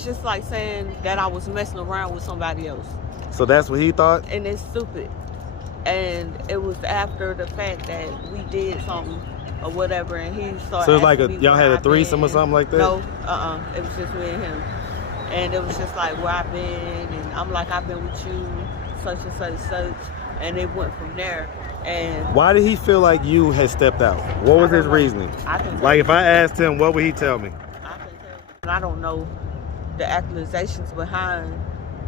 it's just like saying that I was messing around with somebody else. So that's what he thought? And it's stupid. And it was after the fact that we did something or whatever, and he started. So it's like y'all had a threesome or something like that? No, it was just me and him. And it was just like, where I've been, and I'm like, I've been with you, such and such and such, and it went from there. And why did he feel like you had stepped out? What was his reasoning? Like if I asked him, what would he tell me? I can tell you. I don't know the accusations behind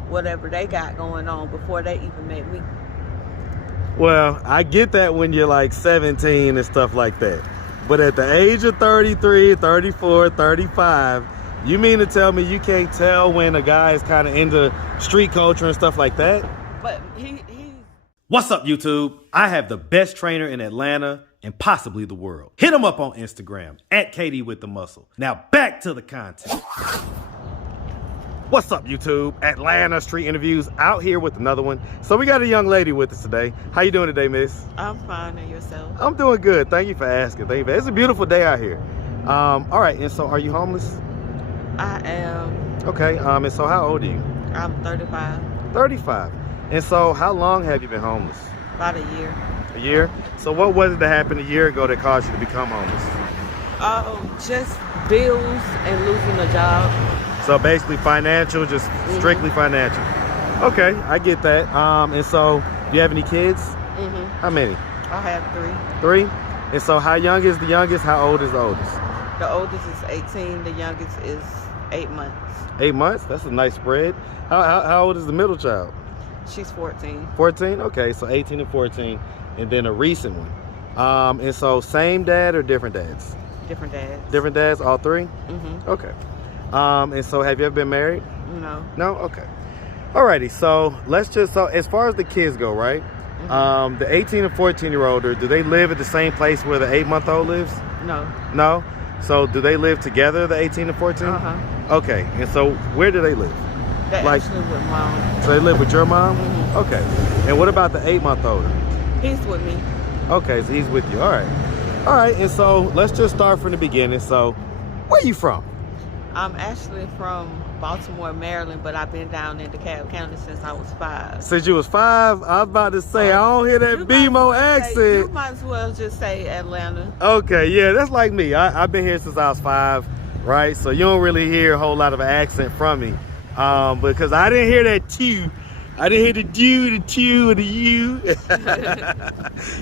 whatever they got going on before they even met me. Well, I get that when you're like 17 and stuff like that. But at the age of 33, 34, 35, you mean to tell me you can't tell when a guy is kind of into street culture and stuff like that? But he... What's up, YouTube? I have the best trainer in Atlanta and possibly the world. Hit him up on Instagram, @Katie_with_the_muscle. Now back to the content. What's up, YouTube? Atlanta Street Interviews out here with another one. So we got a young lady with us today. How you doing today, miss? I'm fine, and yourself? I'm doing good. Thank you for asking. Thank you. It's a beautiful day out here. All right, and so are you homeless? I am. Okay, and so how old are you? I'm 35. 35. And so how long have you been homeless? About a year. A year? So what was it that happened a year ago that caused you to become homeless? Just bills and losing a job. So basically financial, just strictly financial. Okay, I get that. And so, do you have any kids? How many? I have 3. And so how young is the youngest? How old is the oldest? The oldest is 18, the youngest is 8 months. 8 months? That's a nice spread. How old is the middle child? She's 14. 14? Okay, so 18 and 14, and then a recent one. And so same dad or different dads? Different dads. Different dads, all 3? Okay. And so have you ever been married? No. No? Okay. Alrighty, so so as far as the kids go, right? The 18 and 14-year-old, do they live at the same place where the 8-month-old lives? No. No? So do they live together, the 18 and 14? Okay, and so where do they live? They actually with mom. So they live with your mom? Okay. And what about the 8-month-old? He's with me. Okay, so he's with you. All right. All right, and so let's just start from the beginning. So where are you from? I'm actually from Baltimore, Maryland, but I've been down in DeKalb County since I was 5. Since you was 5? I was about to say, I don't hear that BMO accent. You might as well just say Atlanta. Okay, yeah, that's like me. I've been here since I was 5, right? So you don't really hear a whole lot of accent from me. Because I didn't hear that Q. I didn't hear the do, the Q, or the U.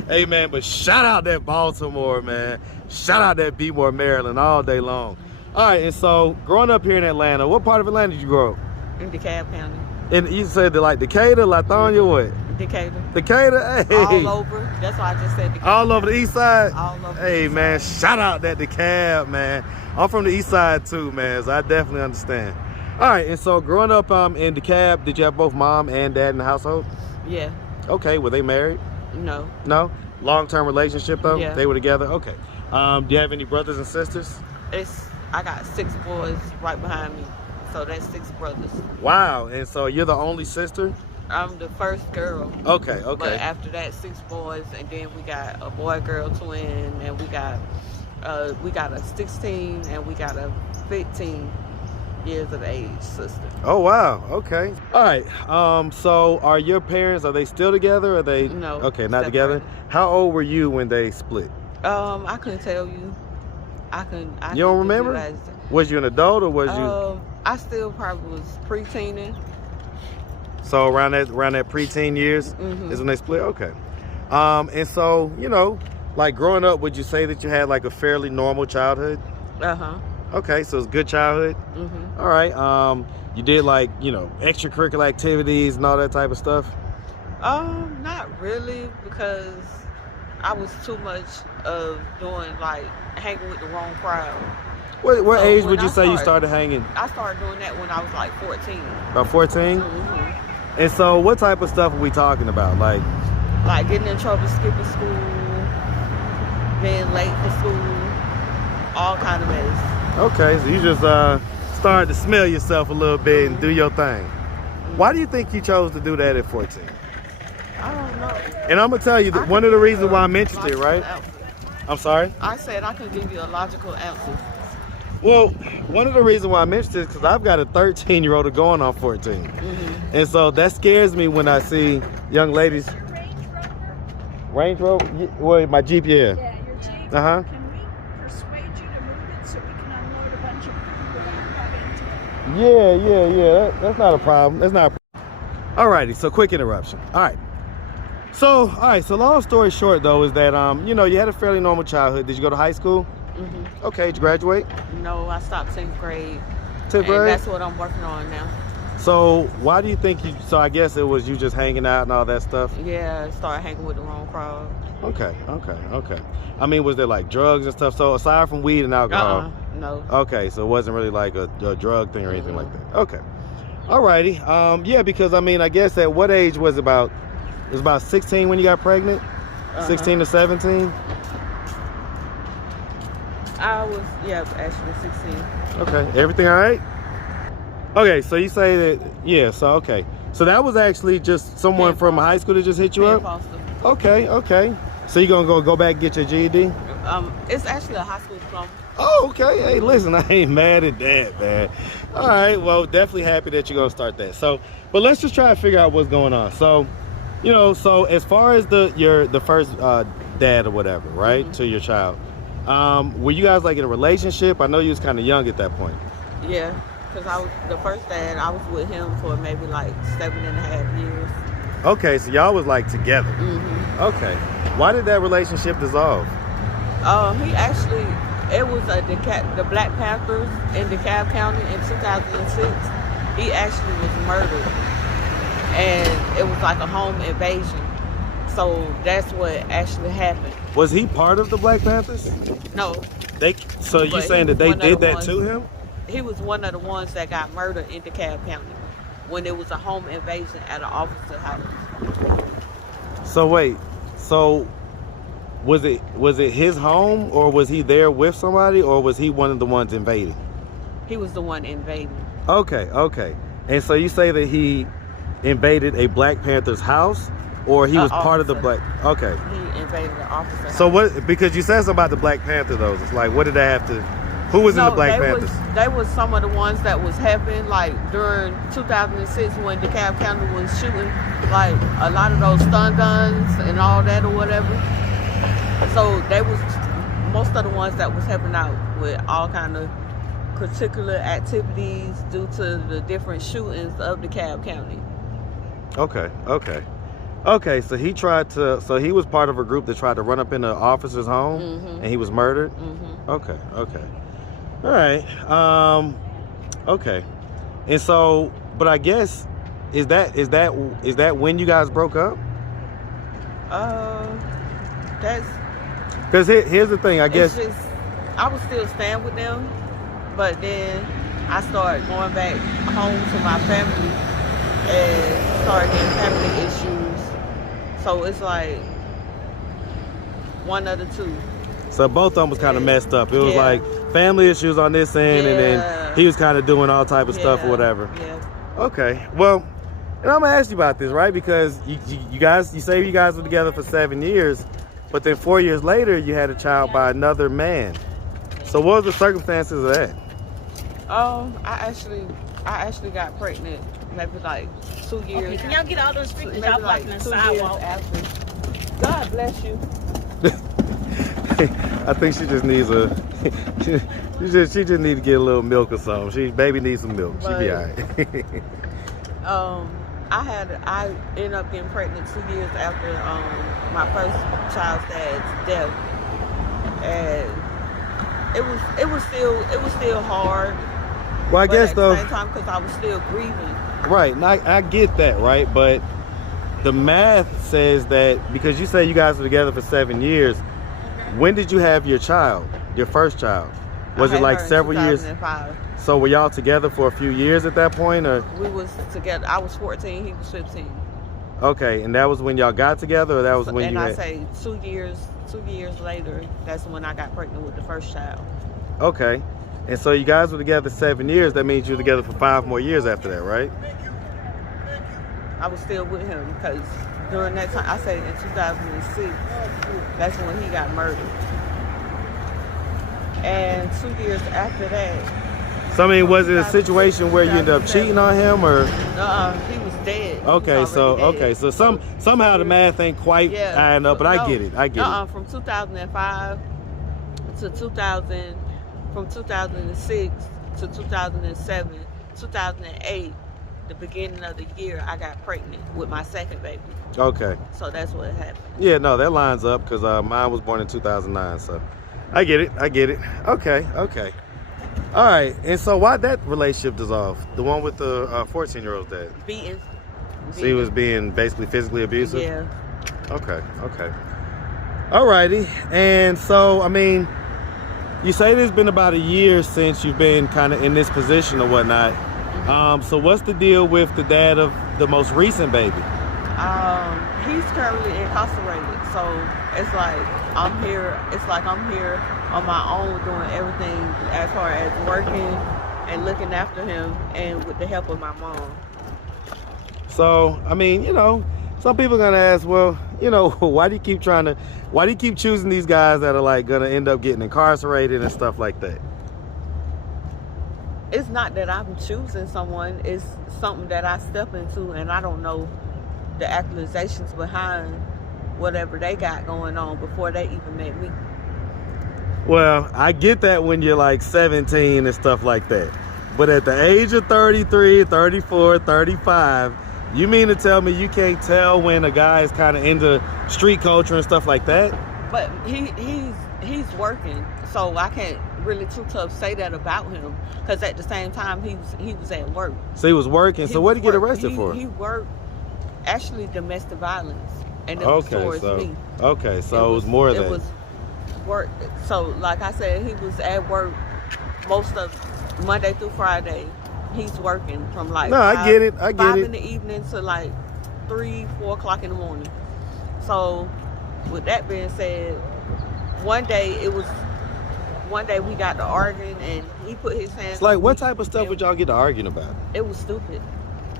Hey, man, but shout out that Baltimore, man. Shout out that Baltimore, Maryland all day long. All right, and so growing up here in Atlanta, what part of Atlanta did you grow up? In DeKalb County. And you said like Decatur, Latoya, what? Decatur. Decatur? Hey. All over. That's why I just said Decatur. All over the east side? All over the Hey, east man, side. shout out that DeKalb, man. I'm from the east side too, man, so I definitely understand. All right, and so growing up in DeKalb, did you have both mom and dad in the household? Yeah. Okay, were they married? No. No? Long-term relationship though? Yeah. They were together? Okay. Do you have any brothers and sisters? I got 6 boys right behind me, so that's 6 brothers. Wow, and so you're the only sister? I'm the first girl. Okay. But after that, 6 boys, and then we got a boy-girl twin, and we got a 16 and we got a 15 years of age sister. Oh wow, okay. All right, so are your parents, are they still together? Or are they? No. Okay, not separated. together. How old were you when they split? I couldn't tell you. I You don't remember? Was you an adult or was you? I still probably was pre-teening. So around that preteen years is when they split. Okay. And so like growing up, would you say that you had like a fairly normal childhood? Okay, so it's good childhood. All right. You did like extracurricular activities and all that type of stuff. Not really, because I was too much of doing like hanging with the wrong crowd. What age would you say you started hanging? I started doing that when I was like 14. About 14? And so what type of stuff are we talking about? Like getting in trouble, skipping school, being late for school, all kind of mess. Okay, so you just started to smell yourself a little bit and do your thing. Why do you think you chose to do that at 14? I don't know. And I'm gonna tell you that one of the reasons why I'm interested, right? Answer. I'm sorry? I said I could give you a logical answer. Well, one of the reasons why I mentioned this because I've got a 13-year-old going on 14, and so that scares me when I see young ladies. Range Rover? Well, my Jeep, yeah. Yeah, your Jeep. Uh-huh. Can we persuade you to move it so we can unload a bunch of food without having to? Yeah. That's not a problem. That's not a problem. Alrighty, so quick interruption. Alright, so long story short, though, is that, you know, you had a fairly normal childhood. Did you go to high school? Okay, did you graduate? No, I stopped 10th grade. 10th grade? And that's what I'm working on now. So why do you think so I guess it was you just hanging out and all that stuff? Yeah, started hanging with the wrong crowd. Okay. I mean, was there like drugs and stuff? So aside from weed and alcohol? No. Okay, so it wasn't really like a drug thing or anything like that. Okay. Alrighty. Yeah, because I mean, I guess at what age was it about 16 when you got pregnant? 16 to 17? I was, actually 16. Okay, everything all right? Okay, so you say that, yeah, so okay. So that was actually just someone from high school that just hit you up? Foster. Okay. So you gonna go back and get your GED? It's actually a high school diploma. Oh, okay. Hey, listen, I ain't mad at that, man. All right, well, definitely happy that you're gonna start that. So, but let's just try to figure out what's going on. So, you know, so as far as the first dad or whatever, right, to your child, were you guys like in a relationship? I know you was kind of young at that point. Yeah, because I was the first dad. I was with him for maybe like 7.5 years. Okay, so y'all was like together. Okay, why did that relationship dissolve? He actually, it was the Black Panthers in DeKalb County in 2006. He actually was murdered, and it was like a home invasion. So that's what actually happened. Was he part of the Black Panthers? No. So you saying that they did that to him? He was one of the ones that got murdered in DeKalb County when it was a home invasion at an officer house. So wait, so was it his home, or was he there with somebody, or was he one of the ones invading? He was the one invading. Okay. And so you say that he invaded a Black Panther's house, or he was part of the Black? Okay. He invaded the officer house. So what? Because you said something about the Black Panther, though. It's like, what did that have to? Who was in the Black Panthers? They was some of the ones that was helping, like during 2006 when DeKalb County was shooting, like a lot of those stun guns and all that or whatever. So they was most of the ones that was helping out with all kind of particular activities due to the different shootings of DeKalb County. Okay, so he was part of a group that tried to run up in an officer's home, and he was murdered? Okay. All right. Okay. And so, but I guess, is that when you guys broke up? That's... Because here's the thing, I guess... I was still staying with them, but then I started going back home to my family and started getting family issues. So it's like one of the two. So both of them was kind of messed up. It was like family issues on this end, and then he was kind of doing all type of stuff or whatever. Yeah. Okay. Well, and I'm gonna ask you about this, right? Because you say you guys were together for 7 years, but then 4 years later you had a child by another man. So what was the circumstances of that? I actually got pregnant maybe like 2 years. Okay, can y'all get all those speakers? Maybe Y'all like blocking the 2 sidewalk. years after. God bless you. I think she just needs she just need to get a little milk or something. Baby needs some milk. She'll be all right. I ended up getting pregnant 2 years after my first child's dad's death, and it was still hard. Well, I guess though, at the same time, because I was still grieving. Right, and I get that, right? But the math says that because you say you guys were together for 7 years, when did you have your child, your first child? Was it like several years? 2005. So were y'all together for a few years at that point, or? We was together. I was 14. He was 15. Okay, and that was when y'all got together, or that was when and you? And I say 2 years. 2 years later, that's when I got pregnant with the first child. Okay, and so you guys were together 7 years. That means you were together for 5 more years after that, right? I was still with him because during that time, I say in 2006, that's when he got murdered. And 2 years after that, So I mean, was it a situation where you ended up cheating on him, or? he was dead. He Okay, was so already dead. okay, so somehow the math ain't quite adding up, but I get it. I get it. From 2005 to 2000, from 2006 to 2007, 2008, the beginning of the year, I got pregnant with my second baby. Okay. So that's what happened. Yeah, no, that lines up because mine was born in 2009, so I get it. I get it. Okay, okay. All right, and so why'd that relationship dissolve? The one with the 14-year-old's dad? Beating. So he was being basically physically abusive? Yeah. Okay, okay. All righty, and so, I mean, you say it's been about a year since you've been kind of in this position or whatnot. So what's the deal with the dad of the most recent baby? He's currently incarcerated, so it's like I'm here. It's like I'm here on my own doing everything as far as working and looking after him, and with the help of my mom. So I mean, you know, some people are gonna ask, well, you know, why do you keep choosing these guys that are like gonna end up getting incarcerated and stuff like that? It's not that I'm choosing someone, it's something that I step into, and I don't know the accusations behind whatever they got going on before they even met me. Well, I get that when you're like 17 and stuff like that. But at the age of 33, 34, 35, you mean to tell me you can't tell when a guy is kind of into street culture and stuff like that? But he's working, so I can't really too tough say that about him, because at the same time he was at work. So he was working. So what did he get arrested for? He worked actually domestic violence, and it was towards me. Okay, so it was more of that. It was work. So like I said, he was at work most of Monday through Friday. He's working from like I get it. I get 5 it. in the evening to like 3, 4 o'clock in the morning. So with that being said, one day we got to arguing, and he put his hands. It's like, on what me, type of stuff would y'all get to arguing about? It was stupid.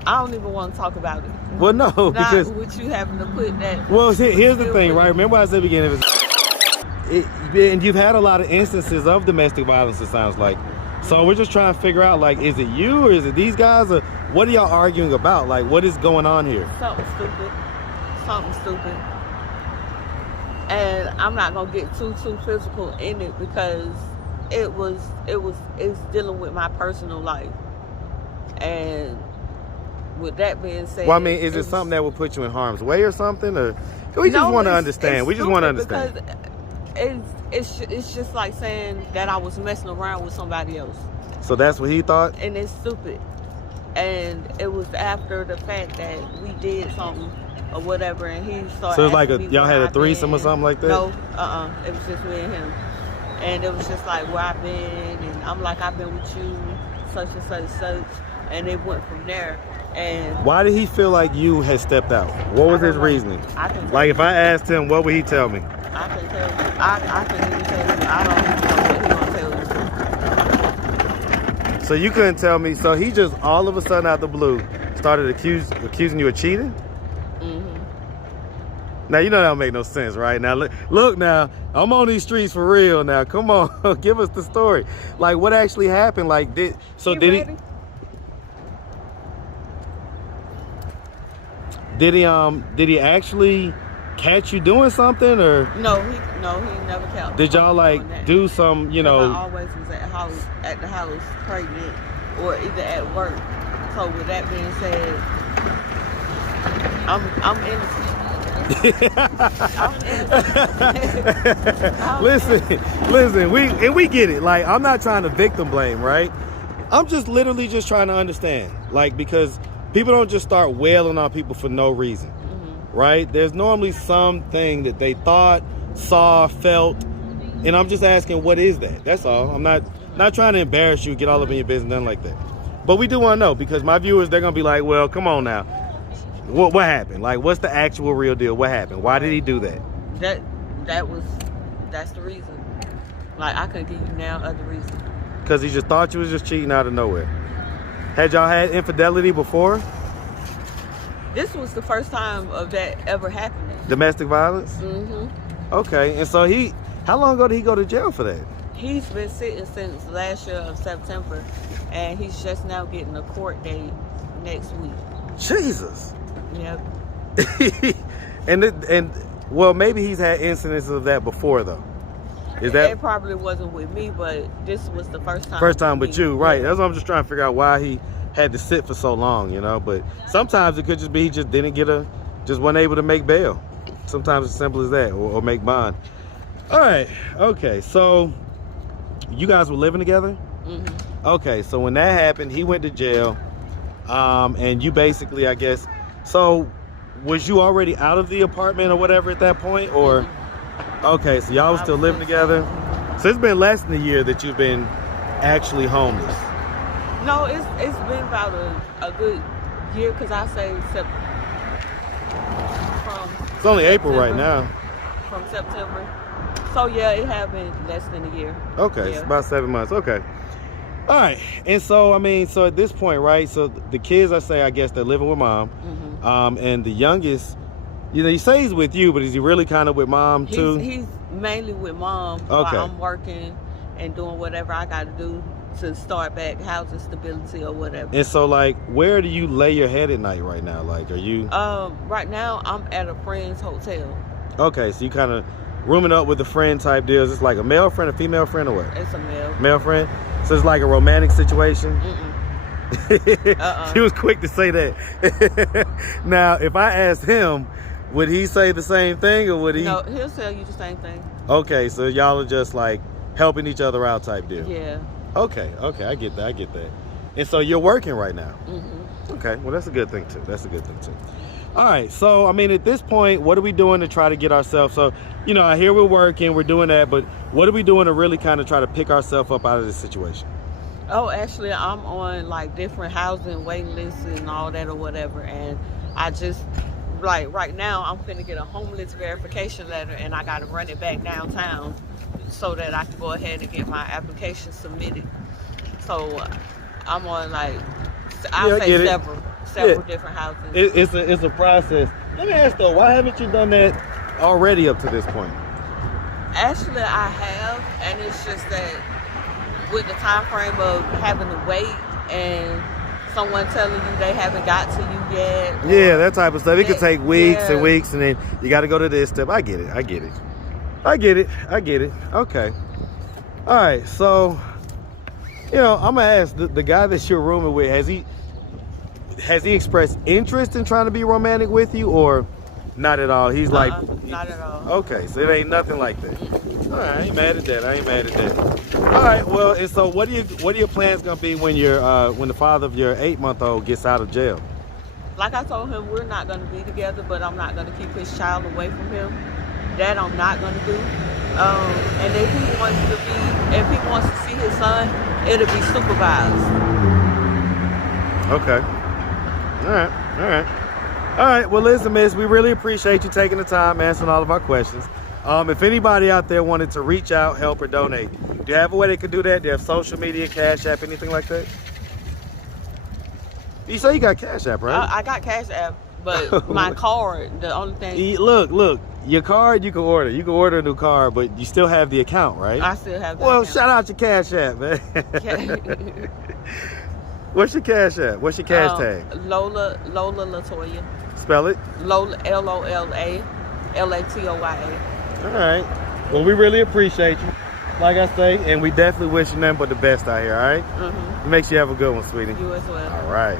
I don't even want to talk about it. Well, no, Not because with you having to put that. well, here's the thing, right? Remember I said at the beginning, and you've had a lot of instances of domestic violence, it sounds like. So we're just trying to figure out, like, is it you or is it these guys, or what are y'all arguing about? Like, what is going on here? Something stupid. Something stupid. And I'm not gonna get too physical in it, because it's dealing with my personal life. And with that being said, well, I mean, is it something that will put you in harm's way or something, or we just want to understand? We just want to understand. Because it's just like saying that I was messing around with somebody else. So that's what he thought? And it's stupid. And it was after the fact that we did something or whatever, and he started. So it's like y'all had a I've threesome been. or something like that? No, it was just me and him. And it was just like, where I've been, and I'm like, I've been with you, such and such, such. And it went from there. And why did he feel like you had stepped out? What was his reasoning? Like, if I asked him, what would he tell me? I can tell you. I can even tell you. I don't know what he gonna tell you. So you couldn't tell me. So he just all of a sudden out the blue started accusing you of cheating? Now, you know that don't make no sense, right? Now, look now, I'm on these streets for real now. Come on, give us the story. Like, what actually happened? Like, did he actually catch you doing something, or? No, he never caught me. Did y'all like do some, you know? I always was at the house pregnant, or either at work. So with that being said, I'm innocent. Listen, we get it. Like, I'm not trying to victim blame, right? I'm just literally just trying to understand, like, because people don't just start wailing on people for no reason, right? There's normally something that they thought, saw, felt, and I'm just asking, what is that? That's all. I'm not trying to embarrass you, get all up in your business, nothing like that. But we do want to know, because my viewers, they're gonna be like, well, come on now. What happened? Like, what's the actual real deal? What happened? Why did he do that? That's the reason. Like, I couldn't give you now other reason. Because he just thought you was just cheating out of nowhere. Had y'all had infidelity before? This was the first time of that ever happening. Domestic violence? Mm-hmm. Okay, and so how long ago did he go to jail for that? He's been sitting since last year of September, and he's just now getting a court date next week. Jesus. Yep. and well, maybe he's had incidents of that before though. Is that It probably wasn't with me, but this was the first time. first time with me. you, right? Yeah. That's what I'm just trying to figure out why he had to sit for so long, you know. But sometimes it could just be he just didn't just wasn't able to make bail. Sometimes it's simple as that, or make bond. All right, okay. So you guys were living together. Mm-hmm. Okay, so when that happened, he went to jail, and you basically, I guess, so was you already out of the apartment or whatever at that point, or? Okay, so y'all was still living together. So it's been less than a year that you've been actually homeless. No, it's been about a good year, because I say It's only April right September. now. From September. So yeah, it has been less than a year. Okay, Yeah. it's about 7 months. Okay. All right. And so, I mean, so at this point, right, so the kids, I guess they're living with mom. Mm-hmm. And the youngest, you know, you say he's with you, but is he really kind of with mom too? He's mainly with mom Okay. while I'm working and doing whatever I got to do to start back housing stability or whatever. And so, like, where do you lay your head at night right now? Like, are you... Right now, I'm at a friend's hotel. Okay, so you kind of rooming up with a friend type deal. Is it like a male friend, a female friend, or what? It's a male. Male friend? So it's like a romantic situation? Mm-mm. She was quick to say that. Now, if I asked him, would he say the same thing, or would he? No, he'll tell you the same thing. Okay, so y'all are just like helping each other out type deal. Yeah. Okay, I get that. And so you're working right now. Mm-hmm. Okay, well that's a good thing too. All right, so I mean, at this point, what are we doing to try to get ourselves? So, you know, I hear we're working, we're doing that, but what are we doing to really kind of try to pick ourselves up out of this situation? Oh, actually, I'm on like different housing waiting lists and all that or whatever, and I just like right now I'm finna get a homeless verification letter, and I gotta run it back downtown so that I can go ahead and get my application submitted. So I'm on like I'll I get say it. several different housing. It's a process. Let me ask though, why haven't you done that already up to this point? Actually, I have, and it's just that with the time frame of having to wait and someone telling you they haven't got to you yet. Yeah, that type of stuff. It could take weeks and yeah. weeks, and then you got to go to this step. I get it. Okay. All right. So, you know, I'm gonna ask the guy that you're rooming with. Has he expressed interest in trying to be romantic with you, or not at all? He's like, not at all. okay, so it ain't nothing like that. All right, I ain't mad at that. All right, well, and so what are your plans gonna be when when the father of your 8-month-old gets out of jail? Like I told him, we're not gonna be together, but I'm not gonna keep his child away from him. That I'm not gonna do. And if he wants to see his son, it'll be supervised. Okay. All right. Well, listen, miss, we really appreciate you taking the time answering all of our questions. If anybody out there wanted to reach out, help, or donate, do you have a way they could do that? Do you have social media, Cash App, anything like that? You say you got Cash App, right? I got Cash App, but my card, the only thing. Look, your card you can order. You can order a new card, but you still have the account, right? I still have that. Well, account. shout out your Cash App, man. What's your Cash App? What's your cash tag? Lolalatoya. Spell it. Lola, LOLA, LATOYA. All right. Well, we really appreciate you, like I say, and we definitely wish you nothing but the best out here, all right? Mm-hmm. Make sure you have a good one, sweetie. You as well. All right.